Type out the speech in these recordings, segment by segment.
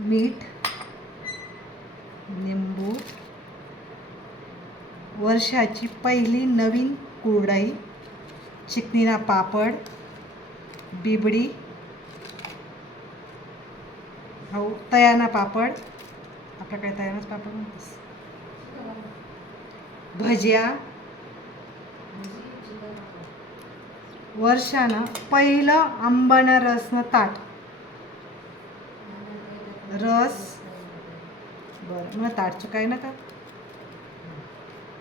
मीठ, निंबू, वर्षाची पहिली नवीन कुरडई, चिकनीना पापड, बिबडी, हो तयाना पापड, आपल्याकडे तयानाच पापड म्हणतेस, भज्या, वर्षानं पहिलं आंबाना रसनं ताट, रस, बरं मग ताटचं काय नका,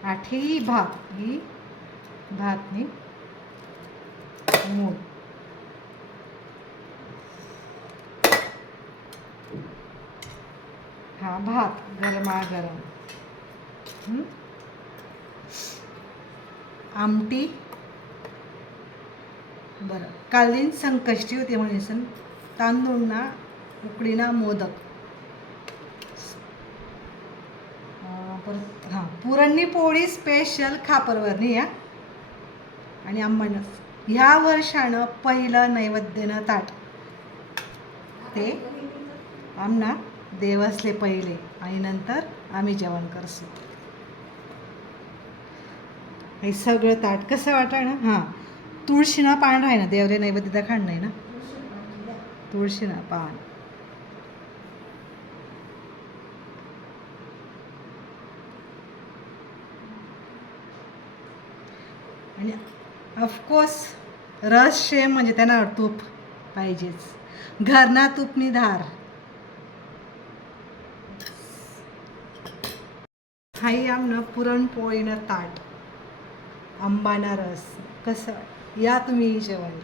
आठी भात, ही भातनी मूळ, हा भात गरमागरम, आमटी, बरं कालीन संकष्टी होती म्हणून तांदूळना उकडीना मोदक, परत हां पुरणनी पोळी स्पेशल खापरवरनी या आणि आंबानं ह्या वर्षानं पहिलं नैवेद्यनं ताट ते आमना देवसले पहिले आणि नंतर आम्ही जेवण करसू. हे सगळं ताट कसं वाटा ना. हां तुळशीना पान राही ना देवले नैवेद्य दाखवण नाही ना, तुळशीना पान आणि ऑफकोर्स रस शेम म्हणजे त्यांना तूप पाहिजेच, घरना तूपनी धार. हाई आमनं पुरणपोळीनं ताट, आंबाना रस कसं या तुम्ही जेवण.